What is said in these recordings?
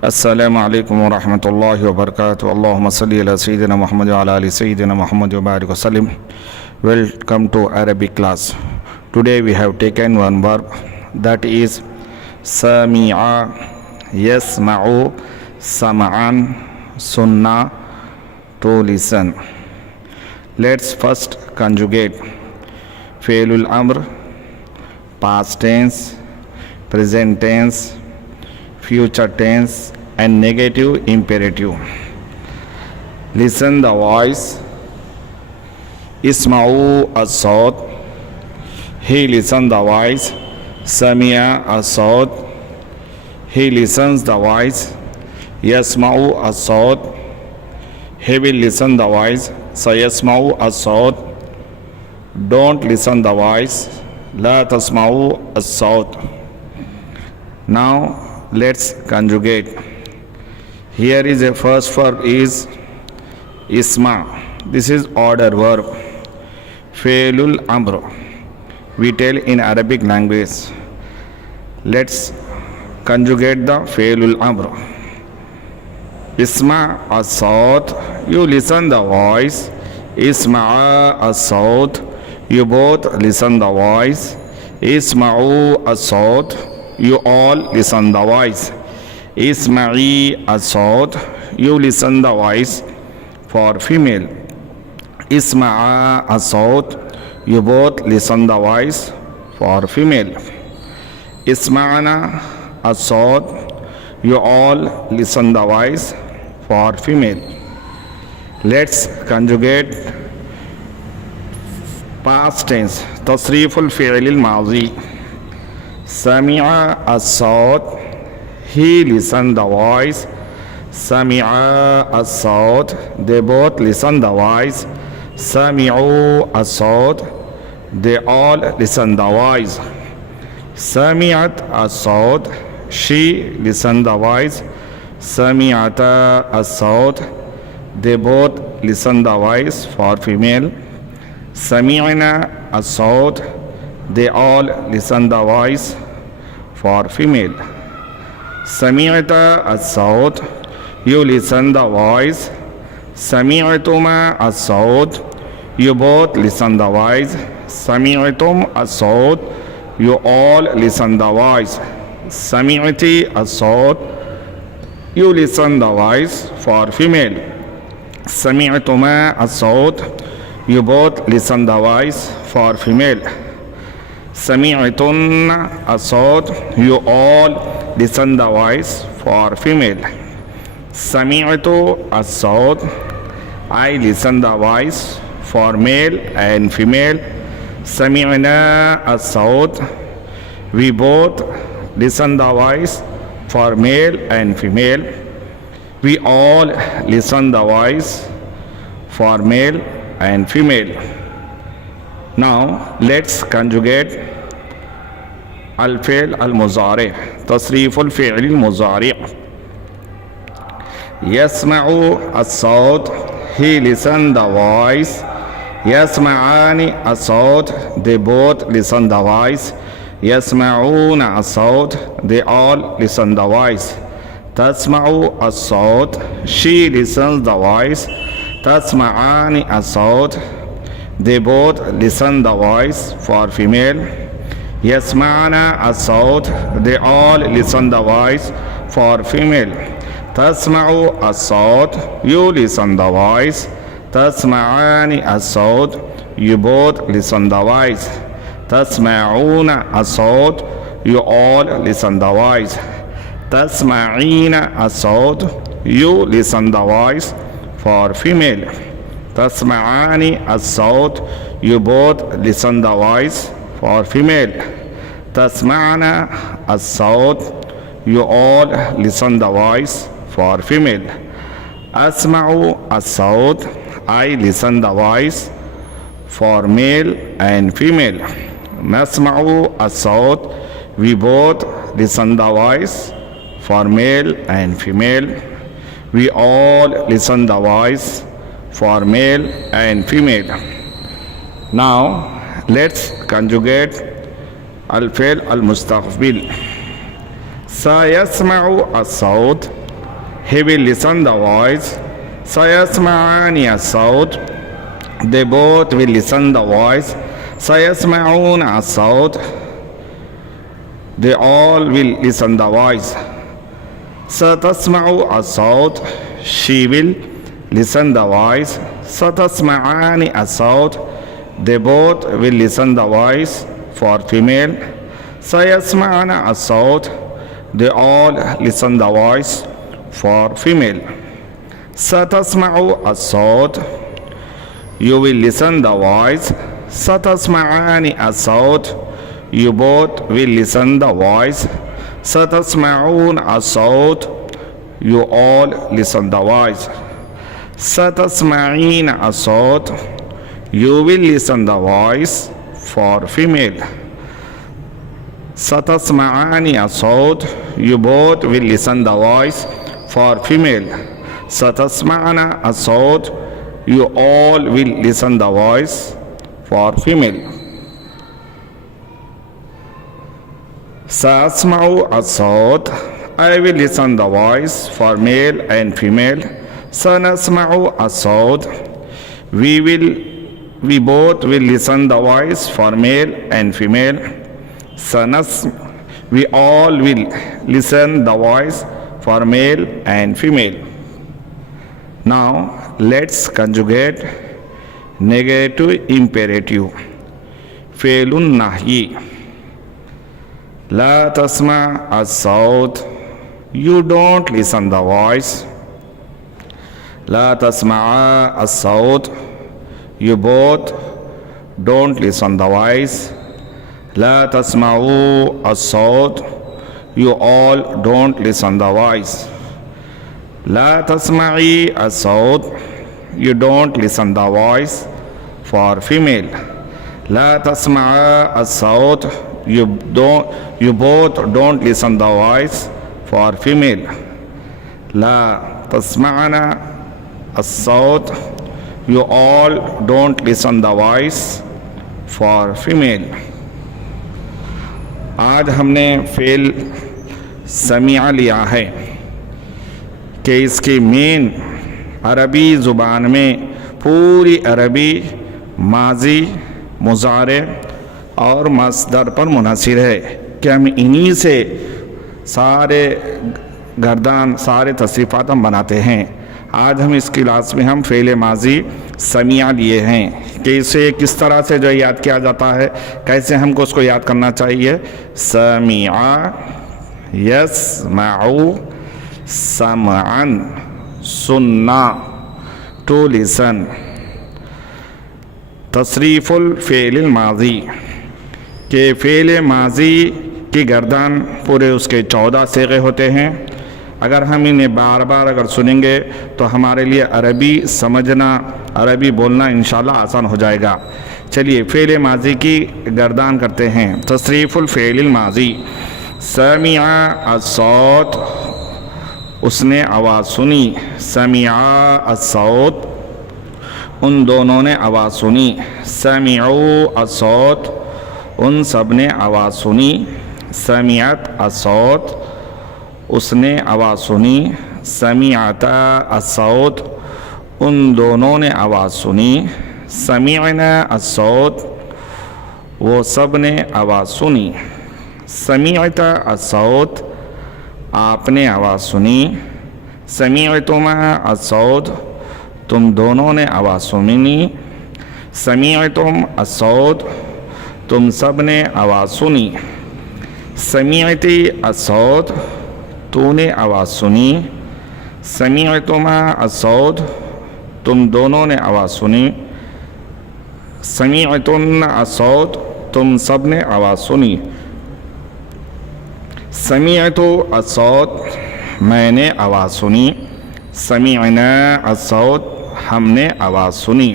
Assalamu alaikum wa rahmatullahi wa barakatuh. Allahumma salli ala Sayyidina Muhammad wa ala ali Sayyidina Muhammad wa barik wa sallim. Welcome to Arabic class. Today we have taken one verb, that is sami'a, yasma'u, sama'an, sunna, to listen. Let's first conjugate. Fi'lul amr, past tense, present tense, future tense and negative imperative. Listen the voice. Isma'u as-sawt. He listens the voice. Sami'a as-sawt. He listens the voice. Yasma'u as-sawt. He will listen the voice. Sayasma'u as-sawt. Don't listen the voice. La tasma'u as-sawt. Now let's conjugate. Here is a first verb is isma. This is order verb. Fi'lul amr. We tell in Arabic language. Let's conjugate the fi'lul amr. Isma as-sawt. You listen the voice. Isma'a as-sawt. You both listen the voice. Isma'u as-sawt. You all listen the voice. Isma'i as-sawt. You listen the voice for female. Isma'a as-sawt. You both listen the voice for female. Isma'ana as-sawt. You all listen the voice for female. Let's conjugate past tense. Tasriful fi'l al-mazi. Sami'a as-sawt. He listened the voice. Sami'a as-sawt. They both listen the voice. Sami'u as-sawt. They all listen the voice. Sami'at as-sawt. She listened the voice. Sami'ata as-sawt. They both listen the voice for female. Sami'na as-sawt. They all listen the voice for female. Sami'ta as-sawt. You listen the voice. Sami'tuma as-sawt. You both listen the voice. Sami'tum as-sawt. You all listen the voice. Sami'ti as-sawt. You listen the voice for female. Sami'tuma as-sawt. You both listen the voice for female. Sami'tun as-sawt. You all listen the voice for female. Sami'tu as-sawt. I listen the voice for male and female. Sami'na as-sawt. We both listen the voice for male and female. We all listen the voice for male and female. Now let's conjugate al-fi'l al-muzare. Tasrif al-fi'l al-muzari. Yasma'u as-sawt. He listen the voice. Yasma'ani as-sawt. They both listen the voice. Yasma'una as-sawt. They all listen the voice. Tasma'u as-sawt. She listens the voice. Tasma'ani as-sawt. They both listen the voice for female. Yasma'na as-sawt. They all listen the voice for female. Tasma'u as-sawt. You listen the voice. Tasma'ani as-sawt. You both listen the voice. Tasma'una as-sawt. You all listen the voice. Tasma'ina as-sawt. You listen the voice for female. Tasma'ani as-sawt. You both listen the voice for female. Tasma'na as-sawt. You all listen the voice for female. Asma'u as-sawt. I listen the voice for male and female. Nasma'u as-sawt. We both listen the voice for male and female. We all listen the voice for male and female. Now let's conjugate al-fi'l al-mustaqbil. Sayasma'u as-sawt. he will listen the voice. سيسمعان الصوت, they both will listen the voice. سيسمعون الصوت, they all will listen the voice. ستسمع الصوت, she will listen the voice. ستسمعان الصوت, they both will listen the voice for female. سيسمعن الصوت, they all listen the voice for female. ستسمع الصوت, you will listen the voice. ستسمعان الصوت, you both will listen the voice. ستسمعون الصوت, you all listen the voice. ستسمعين الصوت, you will listen the voice for female. ستسمعان الصوت, you both will listen the voice for female. ستسمعن الصوت, you all will listen the voice for female. سأسمع الصوت, I will listen the voice for male and female. سنسمع الصوت, we both will listen the voice for male and female. We all will listen the voice for male and female. Now let's conjugate negative imperative. فعل النهي. لا تسمع الصوت, you don't listen the voice. لا تسمع الصوت, you both don't listen the voice. Law تسمعوا الصوت, you all don't listen the voice. Law تسمعي الصوت, you don't listen the voice for female. لا تسمع الصوت, you both don't listen the voice for female. Law تسمعنا الصوت, you all don't listen the voice for female. آج ہم نے فعل سمیع لیا ہے کہ اس کی مین عربی زبان میں پوری عربی ماضی مضارع اور مصدر پر منحصر ہے کہ ہم انہی سے سارے گردان سارے تصریفات ہم بناتے ہیں. آج ہم اس کلاس میں ہم فعل ماضی سمیع لیے ہیں کہ اسے کس طرح سے جو یاد کیا جاتا ہے, کیسے ہم کو اس کو یاد کرنا چاہیے. سمیع یسمع سمعا, سننا to listen. تصریف الفعل الماضی کہ فعل ماضی کی گردان پورے اس کے 14 صیغے ہوتے ہیں. اگر ہم انہیں بار بار اگر سنیں گے تو ہمارے لیے عربی سمجھنا عربی بولنا انشاءاللہ آسان ہو جائے گا. چلیے فعل ماضی کی گردان کرتے ہیں. تصریف الفعل الماضی. سمع الصوت, اس نے آواز سنی. سمع الصوت, ان دونوں نے آواز سنی. سمعوا الصوت, ان سب نے آواز سنی. سمعت الصوت, اس نے آواز سنی. سمعتا الصوت, ان دونوں نے آواز سنی. سمعنا الصوت, وہ سب نے آواز سنی. سمعتا الصوت, آپ نے آواز سنی. سمعتما الصوت, تم دونوں نے آواز سنی. سمعتم الصوت, تم سب نے آواز سنی. سمعتی الصوت, تو نے آواز سنی. سمعتما الصوت, تم دونوں نے آواز سنی. سمعتن الصوت, تم سب نے آواز سنی. سمعت الصوت, میں نے آواز سنی. سمعنا الصوت, ہم نے آواز سنی.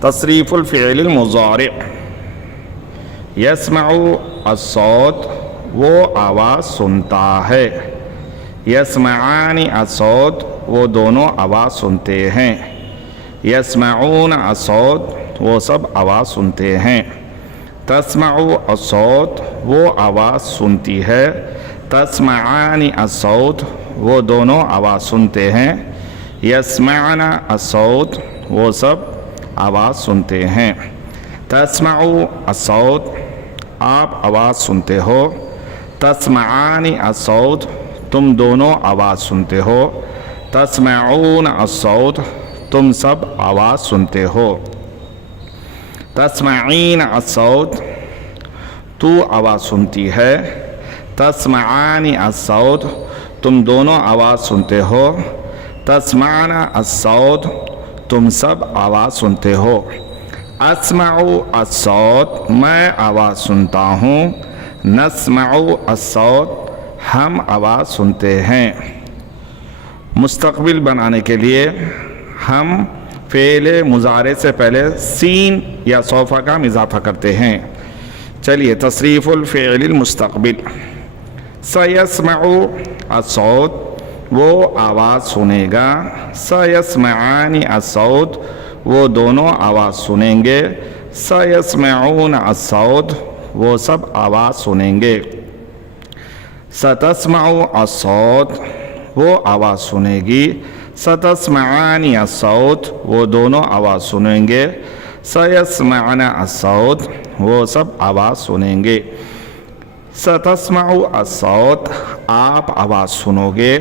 تصریف الفعل المضارع. یسمع الصوت, وہ آواز سنتا ہے. یسمعان الصوت, وہ دونوں آواز سنتے ہیں. یسمعون الصوت, وہ سب آواز سنتے ہیں. تسمعو الصوت وہ آواز سنتی ہے، تسمعانی الصوت وہ دونوں آواز سنتے ہیں، یسمعن الصوت وہ سب آواز سنتے ہیں۔ تسمعو الصوت آپ آواز سنتے ہو، تسمعانی الصوت تم دونوں آواز سنتے ہو، تسمعون الصوت تم سب آواز سنتے ہو۔ تسمعین الصوت تو آواز سنتی ہے، تسمعانی الصوت تم دونوں آواز سنتے ہو، تسمعن الصوت تم سب آواز سنتے ہو۔ اسمعو الصوت میں آواز سنتا ہوں، نسمعو الصوت ہم آواز سنتے ہیں۔ مستقبل بنانے کے لیے ہم فعل مضارع سے پہلے سین یا سوفا کا اضافہ کرتے ہیں۔ چلیے تصریف الفعل المستقبل، سیسمعو الصوت وہ آواز سنے گا، سیسمعانی الصوت وہ دونوں آواز سنیں گے، سیسمعون الصوت وہ سب آواز سنیں گے۔ ستسمعو الصوت وہ آواز سنے گی، ستسمعانی الصوت وہ دونوں آواز سنیں گے، سیسمعن الصوت وہ سب آواز سنیں گے۔ ستسمعو الصوت آپ آواز سنو گے،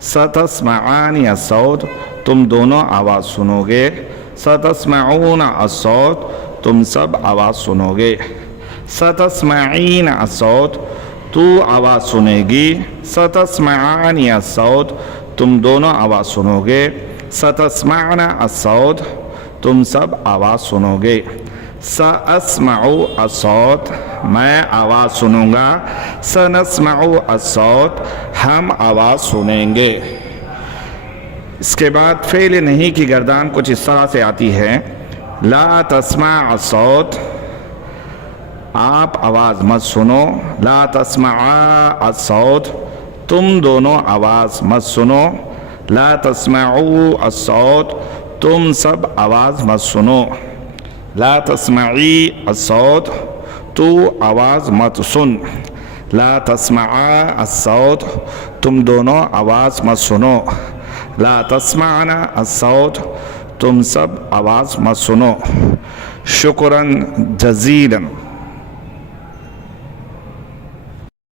ستسمعانی الصوت تم دونوں آواز سنو گے، ستسمعون الصوت تم سب آواز سنو گے۔ ستسمعین الصوت تو آواز سنے گی، ستسمعانی الصوت تم دونوں آواز سنو گے، ستسمعن الصوت تم سب آواز سنو گے۔ ساسمعو الصوت میں آواز سنوں گا، سنسمعو الصوت ہم آواز سنیں گے۔ اس کے بعد فعل نہیں کی گردان کچھ اس طرح سے آتی ہے، لا تسمع الصوت آپ آواز مت سنو، لا تسمعا الصوت تم دونوں آواز مت سنو، لا تسمعو الصوت تم سب آواز مت سنو، لا تسمعی الصوت تو آواز مت سن، لا تسمعا الصوت تم دونوں آواز مت سنو، لا تسمعن الصوت تم سب آواز مت سنو۔ شکراً جزیلاً۔